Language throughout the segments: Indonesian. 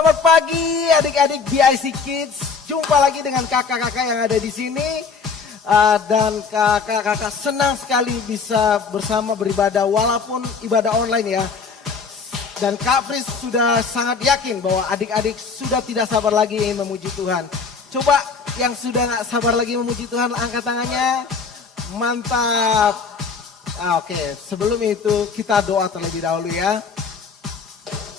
Selamat pagi adik-adik BIC Kids. Jumpa lagi dengan kakak-kakak yang ada di sini. Dan kakak-kakak senang sekali bisa bersama beribadah walaupun ibadah online ya. Dan Kak Fris sudah sangat yakin bahwa adik-adik sudah tidak sabar lagi ingin memuji Tuhan. Coba yang sudah gak sabar lagi memuji Tuhan angkat tangannya. Mantap. Oke, sebelum itu kita doa terlebih dahulu ya.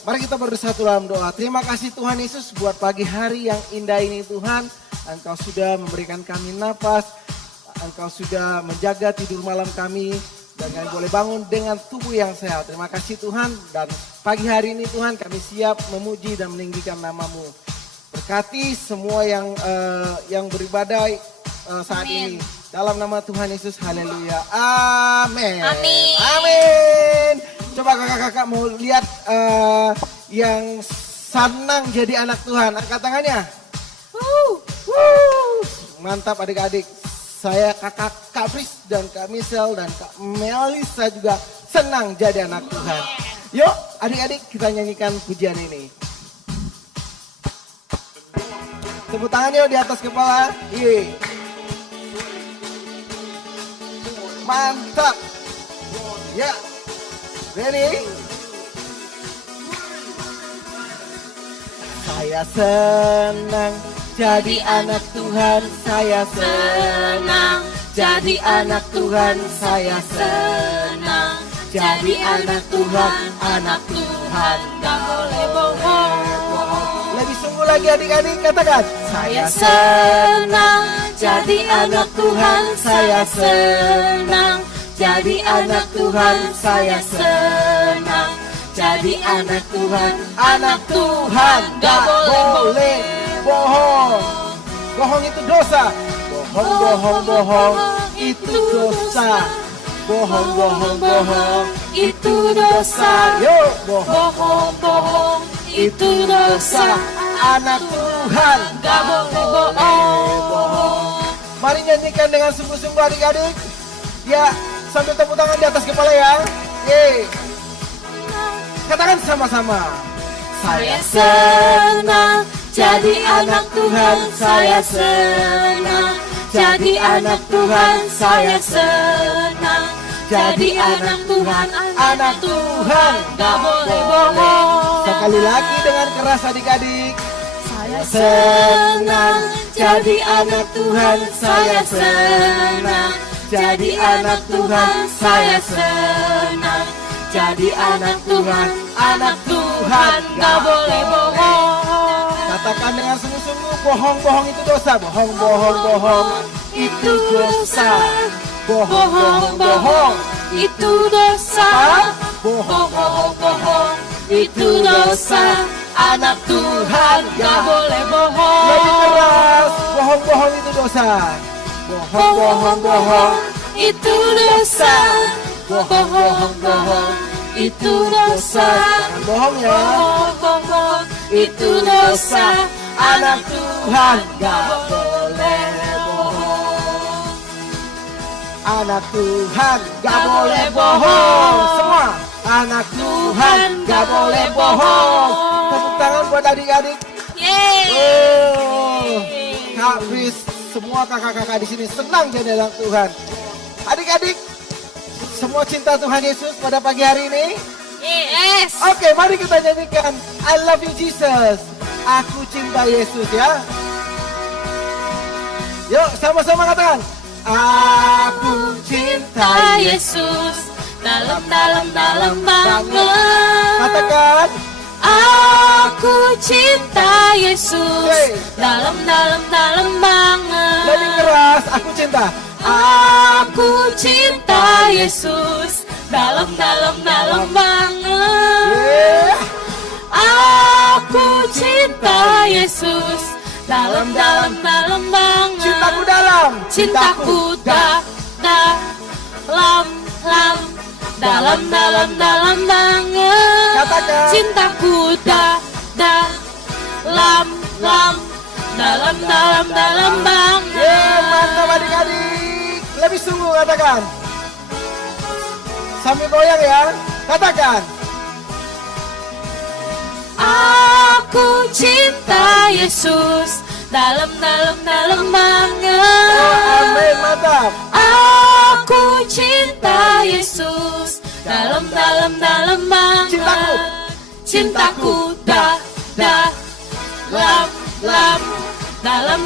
Mari kita bersatu dalam doa. Terima kasih Tuhan Yesus buat pagi hari yang indah ini Tuhan. Engkau sudah memberikan kami napas. Engkau sudah menjaga tidur malam kami. Dan kami boleh bangun dengan tubuh yang sehat. Terima kasih Tuhan. Dan pagi hari ini Tuhan kami siap memuji dan meninggikan nama-Mu. Berkati semua yang beribadah saat ini. Dalam nama Tuhan Yesus, haleluya. Amin. Amin. Amin. Coba kakak-kakak mau lihat yang senang jadi anak Tuhan. Angkat tangannya. Mantap adik-adik. Saya kakak Kak Fris dan Kak Michelle dan Kak Melisa juga senang jadi anak Tuhan. Yuk adik-adik kita nyanyikan pujian ini. Tepuk tangan yuk di atas kepala. Iya. Mantap. Ya. Ready? Saya senang jadi anak Tuhan, saya senang jadi anak Tuhan, saya senang jadi anak Tuhan, gak boleh bohong. Lebih sungguh lagi adik-adik katakan. Saya senang jadi anak Tuhan, saya senang jadi anak Tuhan, saya senang jadi anak Tuhan, gak boleh bohong. Bohong itu dosa. Bohong itu dosa. Bohong itu dosa. Yuk, bohong itu dosa. Anak Tuhan gak boleh bohong. Mari nyanyikan dengan sungguh-sungguh adik-adik. Ya, sambil tepuk tangan di atas kepala ya. Yeay. Katakan sama-sama. Saya senang jadi anak Tuhan, saya senang jadi anak Tuhan, saya senang jadi anak Tuhan, gak boleh bohong. Sekali lagi dengan keras adik-adik. Saya senang jadi anak Tuhan, saya senang jadi anak Tuhan, saya senang jadi anak Tuhan, gak boleh bohong. Katakan dengan sungguh-sungguh, bohong itu dosa. Bohong itu dosa. Bohong itu dosa. Bohong itu dosa. Anak Tuhan gak boleh bohong. Lebih keras, bohong itu dosa. Bohong itu dosa. Bohong itu dosa. Jangan bohong ya. Bohong itu dosa. Anak Tuhan gak boleh bohong. Anak Tuhan gak boleh bohong. Semua anak Tuhan gak boleh bohong. Tepuk tangan buat adik-adik. Kak Fris, semua kakak-kakak di sini senang jadi anak Tuhan. Adik-adik, semua cinta Tuhan Yesus pada pagi hari ini? Yes. Oke, mari kita nyanyikan I love you Jesus. Aku cinta Yesus ya. Yuk, sama-sama katakan. Aku cinta Yesus, dalam banget. Katakan. Aku cinta Yesus, dalam banget. Lebih keras, aku cinta. Aku cinta Yesus, dalam banget. Aku cinta Yesus, dalam banget. Cintaku dalam. Cintaku dalam banget. Katakan. Cintaku dalam banget. Mantap adik-adik. Lebih sungguh katakan. Sambil goyang ya. Katakan. Aku cinta Yesus dalam banget. Oh, amin, mantap. Aku cinta Yesus dalam banget. Cintaku dalam banget. Cintaku dalam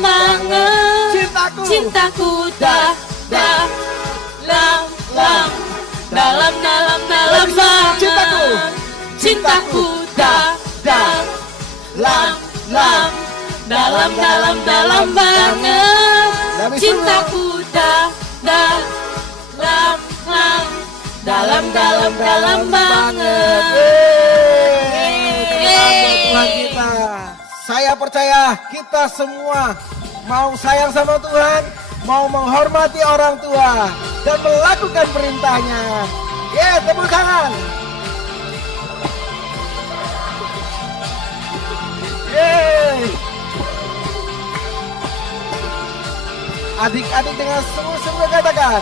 banget. Cintaku dalam banget. Cintaku dalam banget. Tuhan kita. Saya percaya kita semua mau sayang sama Tuhan, mau menghormati orang tua dan melakukan perintahnya. Tepuk tangan. Adik-adik dengan sungguh-sungguh katakan,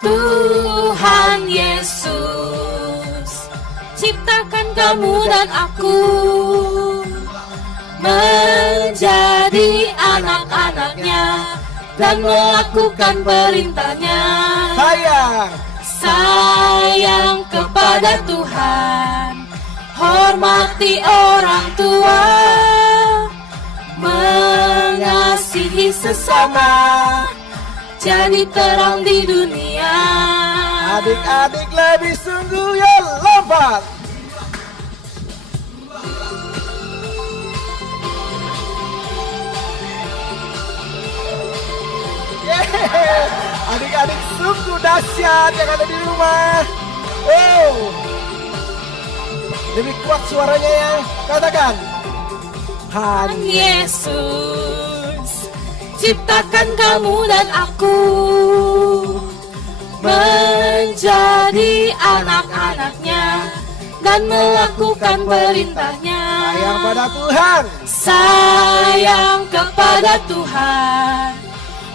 Tuhan Yesus ciptakan kamu dan aku menjadi anak-anaknya dan melakukan perintahnya. Sayang kepada Tuhan, hormati orang tua, mengasihi sesama, jadi terang di dunia. Adik-adik lebih sungguh ya, lompat. Adik-adik sungguh dahsyat yang ada di rumah. Lebih kuat suaranya yang katakan, Tuhan Yesus ciptakan kamu dan aku menjadi anak-anaknya dan melakukan perintahnya. Sayang pada Tuhan, sayang kepada Tuhan,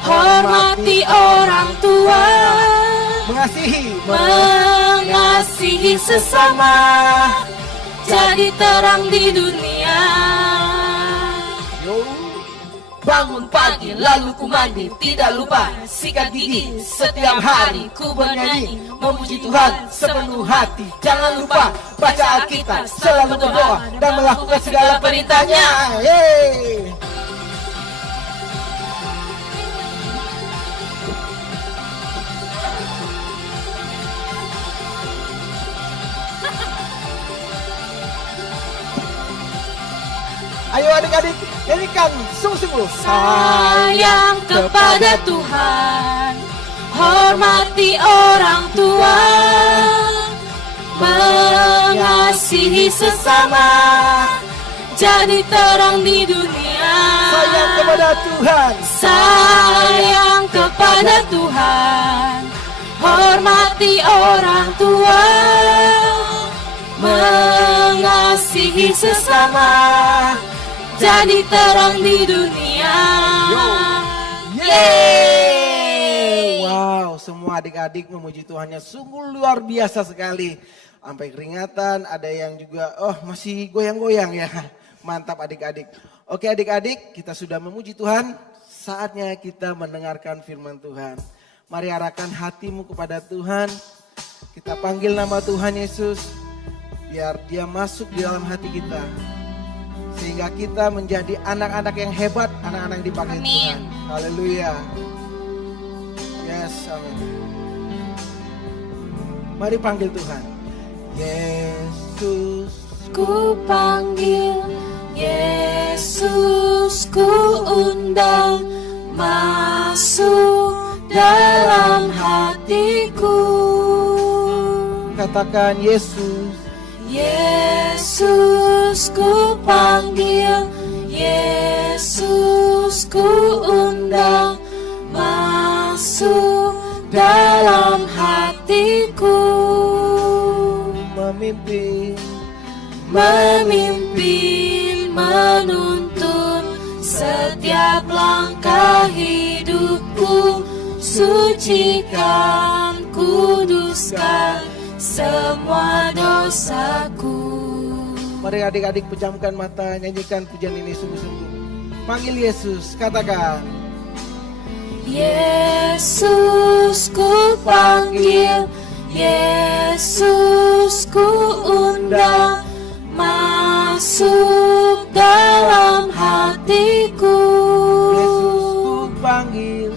hormati orang tua, mengasihi sesama, jadi terang di dunia. Bangun pagi lalu ku mandi, tidak lupa sikat gigi. Setiap hari ku bernyanyi, memuji Tuhan sepenuh hati. Jangan lupa baca Alkitab, selalu berdoa dan melakukan segala perintahnya. Ayo adik-adik, nyanyikan sungguh-sungguh. Sayang kepada Tuhan, hormati orang tua, mengasihi sesama, jadi terang di dunia. Sayang kepada Tuhan, sayang kepada Tuhan, hormati orang tua, mengasihi sesama, jadi terang di dunia. Wow, semua adik-adik memuji Tuhannya sungguh luar biasa sekali. Sampai keringatan, ada yang juga masih goyang-goyang ya. Mantap adik-adik. Oke adik-adik, kita sudah memuji Tuhan. Saatnya kita mendengarkan firman Tuhan. Mari arahkan hatimu kepada Tuhan. Kita panggil nama Tuhan Yesus. Biar dia masuk di dalam hati kita. Sehingga kita menjadi anak-anak yang hebat, anak-anak yang dipakai Tuhan. Haleluya. Yes, amin. Mari panggil Tuhan. Yesus, ku panggil, Yesus ku undang, masuk dalam hatiku. Katakan Yesus. Yesus ku panggil, Yesus ku undang, masuk dalam hatiku. Memimpin, menuntun setiap langkah hidupku, sucikan, kuduskan semua dosaku. Mari adik-adik pejamkan mata, nyanyikan pujian ini sungguh-sungguh. Panggil Yesus, katakan. Yesus ku panggil, Yesus ku undang, masuk dalam hatiku. Yesus ku panggil,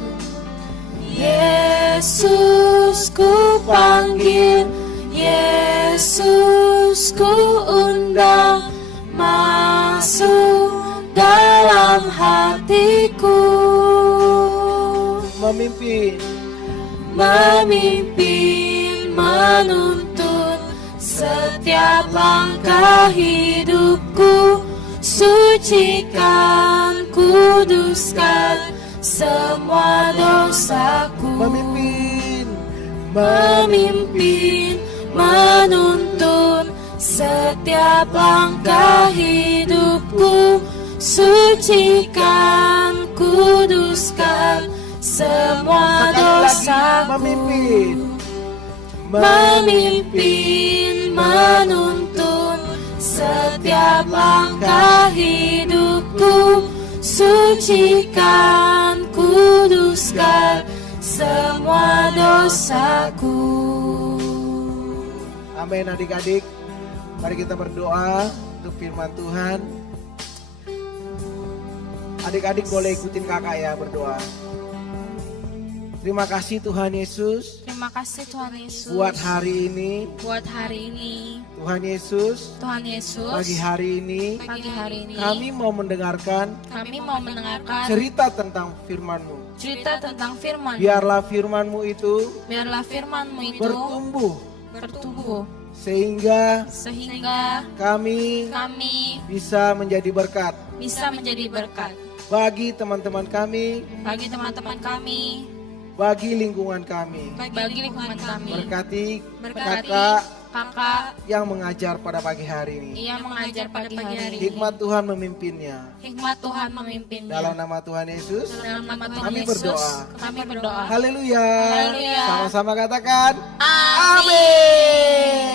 Yesus ku panggil, Yesus ku undang, masuk dalam hatiku. memimpin, Memimpin, menuntun setiap langkah hidupku, sucikan, kuduskan semua dosaku. memimpin, Memimpin, menuntun setiap langkah hidupku, sucikan, kuduskan semua sekali lagi, dosaku. memimpin, Memimpin, menuntun setiap langkah hidupku, sucikan, kuduskan semua dosaku. Amin adik-adik. Mari kita berdoa untuk firman Tuhan. Adik-adik boleh ikutin kakak ya berdoa. Terima kasih Tuhan Yesus Terima kasih Tuhan Yesus buat hari ini. buat hari ini. Tuhan Yesus, Tuhan Yesus, pagi hari ini pagi hari ini kami mau mendengarkan kami mau mendengarkan cerita tentang firman-Mu. cerita tentang firman. Biarlah firman-Mu itu Biarlah firman-Mu itu bertumbuh sehingga sehingga kami bisa menjadi berkat menjadi berkat bagi teman-teman kami, bagi teman-teman kami, bagi lingkungan kami. bagi lingkungan kami. Berkati Berkati kakak yang mengajar pada pagi hari ini. Ia mengajar pagi hari ini. Hikmat Tuhan memimpinnya. Hikmat Tuhan memimpinnya. Dalam nama Tuhan Yesus, Dalam nama Tuhan kami Yesus, berdoa. kami berdoa. Haleluya. Haleluya. Sama-sama katakan. Amin.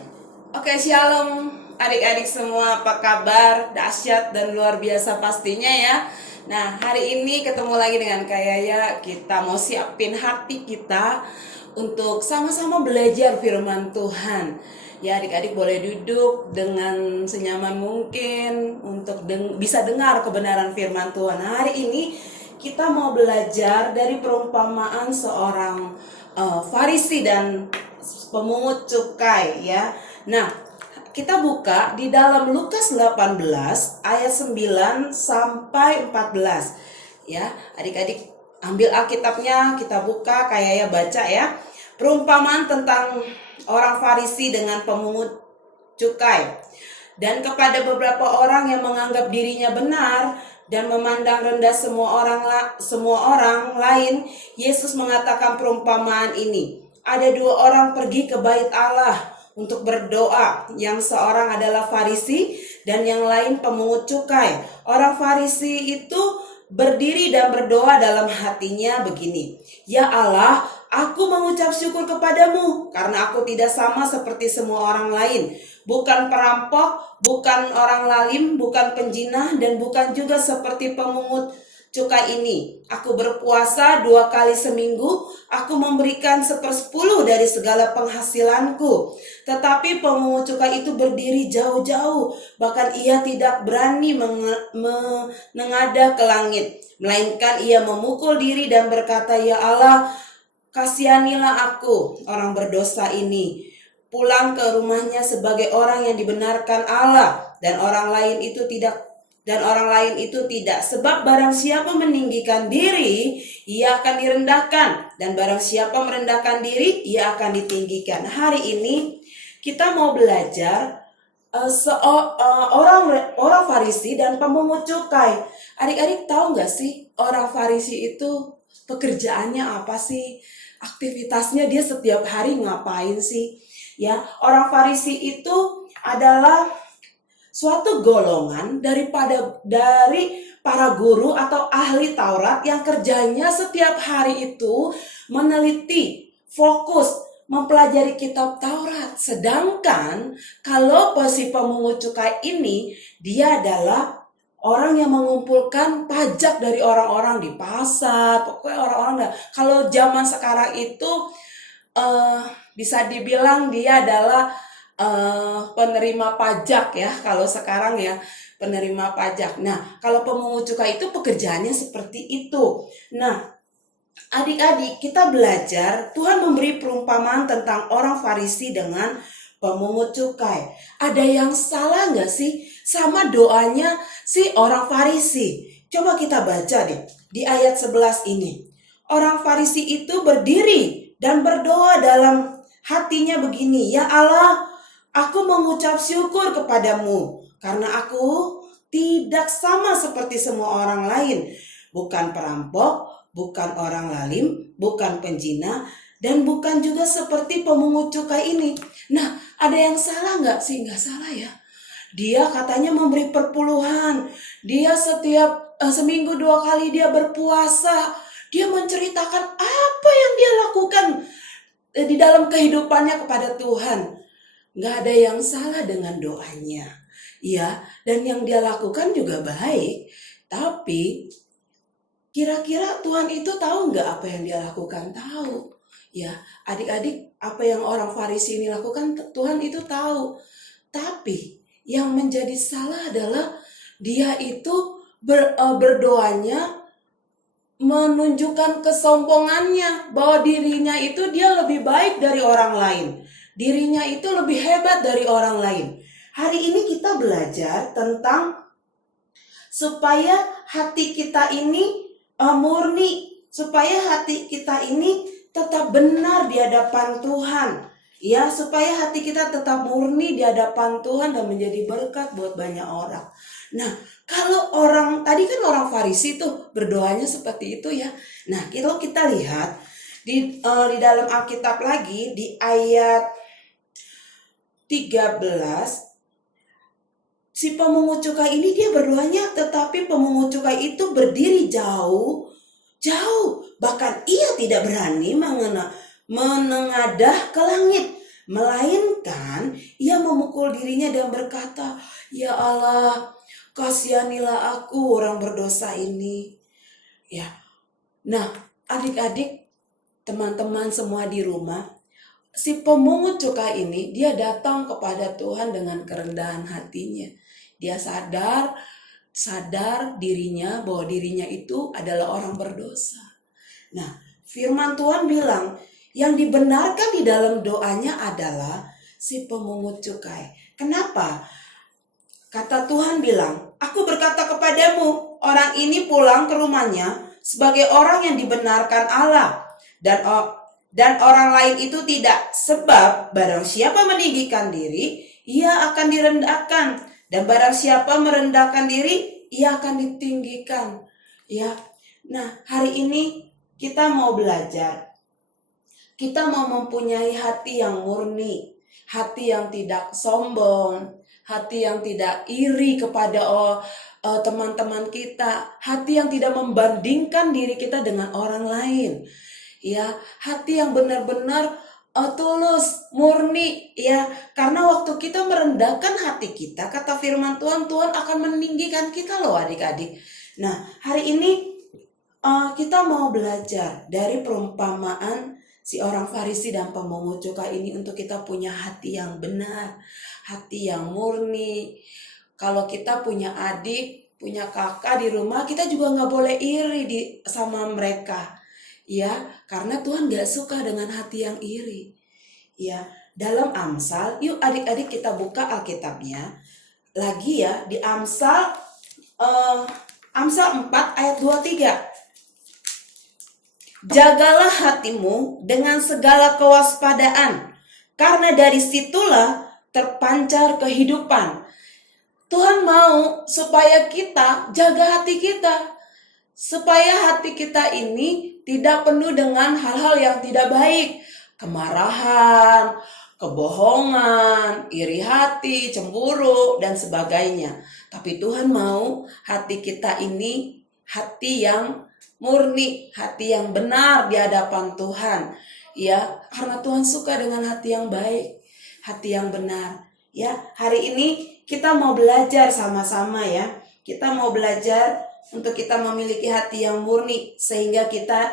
Oke, shalom adik-adik semua, apa kabar? Dahsyat dan luar biasa pastinya ya. Nah, hari ini ketemu lagi dengan Kak Yaya. Kita mau siapin hati kita untuk sama-sama belajar firman Tuhan. Ya, adik-adik boleh duduk dengan senyaman mungkin untuk bisa dengar kebenaran firman Tuhan. Nah, hari ini kita mau belajar dari perumpamaan seorang Farisi dan pemungut cukai ya. Nah, kita buka di dalam Lukas 18 ayat 9 sampai 14. Ya, adik-adik ambil Alkitabnya, kita buka kayak ya baca ya. Perumpamaan tentang orang Farisi dengan pemungut cukai. Dan kepada beberapa orang yang menganggap dirinya benar dan memandang rendah semua orang lain, Yesus mengatakan perumpamaan ini. Ada dua orang pergi ke bait Allah untuk berdoa. Yang seorang adalah Farisi dan yang lain pemungut cukai. Orang Farisi itu berdiri dan berdoa dalam hatinya begini. Ya Allah, aku mengucap syukur kepadamu karena aku tidak sama seperti semua orang lain. Bukan perampok, bukan orang lalim, bukan penjinah, dan bukan juga seperti pemungut cukai ini. Aku berpuasa 2 kali seminggu, aku memberikan 1/10 dari segala penghasilanku. Tetapi pemungut cukai itu berdiri jauh-jauh, bahkan ia tidak berani menengadah ke langit. Melainkan ia memukul diri dan berkata, Ya Allah, kasihanilah aku, orang berdosa ini. Pulang ke rumahnya sebagai orang yang dibenarkan Allah, dan orang lain itu tidak. Sebab barang siapa meninggikan diri, ia akan direndahkan, dan barang siapa merendahkan diri, ia akan ditinggikan. Hari ini kita mau belajar orang Farisi dan pemungut cukai. Adik-adik tahu nggak sih orang Farisi itu pekerjaannya apa sih? Aktivitasnya dia setiap hari ngapain sih? Ya, orang Farisi itu adalah suatu golongan dari para guru atau ahli Taurat yang kerjanya setiap hari itu meneliti, fokus, mempelajari kitab Taurat. Sedangkan kalau si pemungut cukai ini, dia adalah orang yang mengumpulkan pajak dari orang-orang di pasar. Pokoknya orang-orang, kalau zaman sekarang itu bisa dibilang dia adalah penerima pajak ya, kalau sekarang ya penerima pajak. Nah, kalau pemungut cukai itu pekerjaannya seperti itu. Nah, adik-adik, kita belajar, Tuhan memberi perumpamaan tentang orang Farisi dengan pemungut cukai. Ada yang salah nggak sih sama doanya si orang Farisi? Coba kita baca deh di ayat 11 ini. Orang Farisi itu berdiri dan berdoa dalam hatinya begini, "Ya Allah, aku mengucap syukur kepadamu karena aku tidak sama seperti semua orang lain. Bukan perampok, bukan orang lalim, bukan penjina, dan bukan juga seperti pemungut cukai ini." Nah, ada yang salah nggak sih? Nggak salah ya. Dia katanya memberi perpuluhan. Dia setiap seminggu 2 kali dia berpuasa. Dia menceritakan apa yang dia lakukan di dalam kehidupannya kepada Tuhan. Nggak ada yang salah dengan doanya. Ya, dan yang dia lakukan juga baik. Tapi kira-kira Tuhan itu tahu nggak apa yang dia lakukan? Tahu. Ya, adik-adik, apa yang orang Farisi ini lakukan Tuhan itu tahu. Tapi yang menjadi salah adalah dia itu berdoanya menunjukkan kesombongannya, bahwa dirinya itu dia lebih baik dari orang lain. Dirinya itu lebih hebat dari orang lain. Hari ini kita belajar tentang supaya hati kita ini murni, supaya hati kita ini tetap benar di hadapan Tuhan. Ya, supaya hati kita tetap murni di hadapan Tuhan dan menjadi berkat buat banyak orang. Nah, kalau tadi kan orang Farisi tuh berdoanya seperti itu ya. Nah, kalau kita lihat di dalam Alkitab lagi di ayat 13, si pemungut cukai ini dia berdoanya, tetapi pemungut cukai itu berdiri jauh, bahkan ia tidak berani menengadah ke langit, melainkan ia memukul dirinya dan berkata, "Ya Allah, kasihanilah aku orang berdosa ini." Ya. Nah, adik-adik, teman-teman semua di rumah, si pemungut cukai ini dia datang kepada Tuhan dengan kerendahan hatinya. Dia sadar dirinya bahwa dirinya itu adalah orang berdosa. Nah, firman Tuhan bilang yang dibenarkan di dalam doanya adalah si pemungut cukai. Kenapa? Kata Tuhan bilang, "Aku berkata kepadamu, orang ini pulang ke rumahnya sebagai orang yang dibenarkan Allah, dan orang lain itu tidak. Sebab barang siapa meninggikan diri, ia akan direndahkan, dan barang siapa merendahkan diri, ia akan ditinggikan." Ya. Nah, hari ini kita mau belajar. Kita mau mempunyai hati yang murni, hati yang tidak sombong, hati yang tidak iri kepada teman-teman kita, hati yang tidak membandingkan diri kita dengan orang lain. Ya, hati yang benar-benar tulus, murni, ya. Karena waktu kita merendahkan hati kita, kata firman Tuhan, Tuhan akan meninggikan kita loh adik-adik. Nah, hari ini kita mau belajar dari perumpamaan si orang Farisi dan pemungut cukai ini untuk kita punya hati yang benar, hati yang murni. Kalau kita punya adik, punya kakak di rumah, kita juga nggak boleh iri sama mereka. Ya, karena Tuhan gak suka dengan hati yang iri. Ya, dalam Amsal, yuk adik-adik kita buka Alkitabnya. Lagi ya, di Amsal 4 ayat 23. "Jagalah hatimu dengan segala kewaspadaan, karena dari situlah terpancar kehidupan." Tuhan mau supaya kita jaga hati kita, supaya hati kita ini tidak penuh dengan hal-hal yang tidak baik, kemarahan, kebohongan, iri hati, cemburu, dan sebagainya. Tapi Tuhan mau hati kita ini hati yang murni, hati yang benar di hadapan Tuhan. Ya, karena Tuhan suka dengan hati yang baik, hati yang benar. Ya, hari ini kita mau belajar sama-sama ya. Kita mau belajar untuk kita memiliki hati yang murni sehingga kita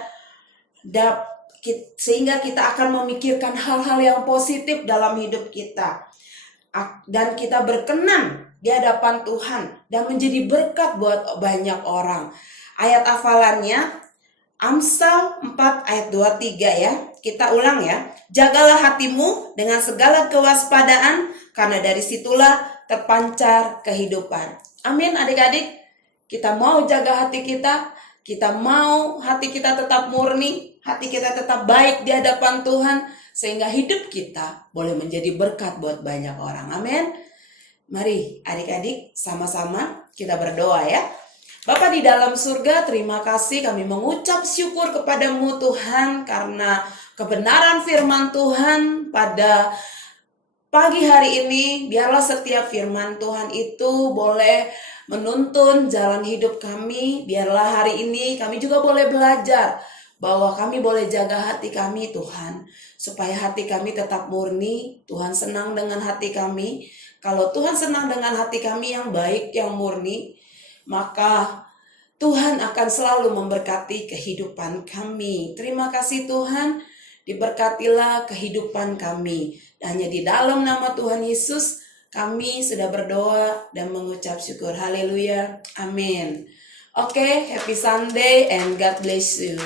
akan memikirkan hal-hal yang positif dalam hidup kita. Dan kita berkenan di hadapan Tuhan dan menjadi berkat buat banyak orang. Ayat hafalannya Amsal 4 ayat 23 ya. Kita ulang ya. Jagalah hatimu dengan segala kewaspadaan, karena dari situlah terpancar kehidupan. Amin adik-adik. Kita mau jaga hati kita. Kita mau hati kita tetap murni. Hati kita tetap baik di hadapan Tuhan. Sehingga hidup kita boleh menjadi berkat buat banyak orang. Amin. Mari adik-adik sama-sama kita berdoa ya. Bapa di dalam surga, terima kasih, kami mengucap syukur kepadamu Tuhan karena kebenaran firman Tuhan pada pagi hari ini. Biarlah setiap firman Tuhan itu boleh menuntun jalan hidup kami. Biarlah hari ini kami juga boleh belajar bahwa kami boleh jaga hati kami Tuhan, supaya hati kami tetap murni. Tuhan senang dengan hati kami. Kalau Tuhan senang dengan hati kami yang baik, yang murni, maka Tuhan akan selalu memberkati kehidupan kami. Terima kasih Tuhan, diberkatilah kehidupan kami. Dan hanya di dalam nama Tuhan Yesus, kami sudah berdoa dan mengucap syukur. Haleluya. Amin. Oke, happy Sunday and God bless you.